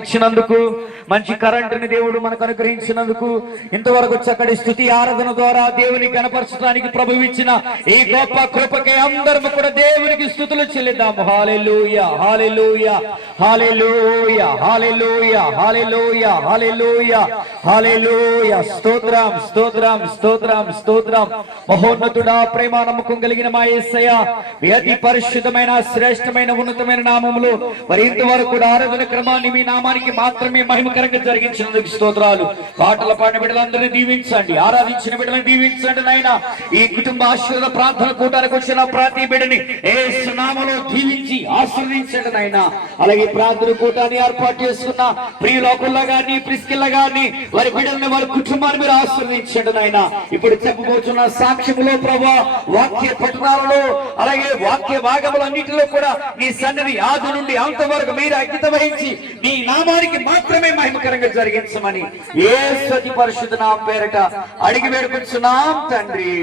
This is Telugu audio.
ఇచ్చినందుకు, మంచి కరెంటుని దేవుడు మనకు అనుగ్రహించినందుకు, ఇంతవరకు చక్కటి స్తుతి ఆరాధన ద్వారా దేవుని గణపరచడానికి ప్రభు ఇచ్చిన ఈ గొప్ప కృపకే అందరం కూడా దేవునికి స్తుతులు చెల్లిద్దాము. హల్లెలూయా, హల్లెలూయా, హల్లెలూయా, హల్లెలూయా, హల్లెలూయా, హల్లెలూయా, హల్లెలూయా. స్తోత్రం, స్తోత్రం, స్తోత్రం, స్తోత్రం. మహోన్నతుడా, ప్రేమ నమ్మకం కలిగిన మా యేసయ్య, మీ అతి పరిశుద్ధమైన శ్రేష్టమైన ఉన్నతమైన నామములో మరి ఇంతవరకు కూడా ఆరాధన క్రమాన్ని మీ నామానికి మాత్రమే మహిమకరంగా జరిగించినందుకు స్తోత్రాలు. పాటల పాడిన బిడ్డలందరినీ దీవించండి, ఆరాధించిన బిడ్డలను దీవించండి నాయనా. ఈ కుటుంబ ఆశీర్వాద ప్రార్థన కూటానికి వచ్చిన ప్రతి బిడ్డని యేసు నామములో దీవించి ఆశీర్వదించండి నాయనా. అలాగే ప్రార్థన కూటాన్ని ఏర్పాటు చేసుకున్న ప్రియులకుల్లా గాని ప్రిస్కిల్లా గాని వారి బిడ్డల్ని వారి కుటుంబాన్ని మీరు ఆశీర్వదించండి నాయనా. ఇప్పుడు చెప్పబోతున్న సాక్ష్యములో ప్రభా, వాక్య పఠనాలలో అలాగే వాక్య భాగములు అన్నిటిలో కూడా నీ సన్నిధి ఆది నుండి అంతవరకు మీరు అగ్నిత వహించి నీ నామానికి మాత్రమే మహిమకరంగా జరిగించమని యేసు అతి పరిశుద్ధ నామం పేరట అడిగి వేడుకొంచున్నాం తండ్రి.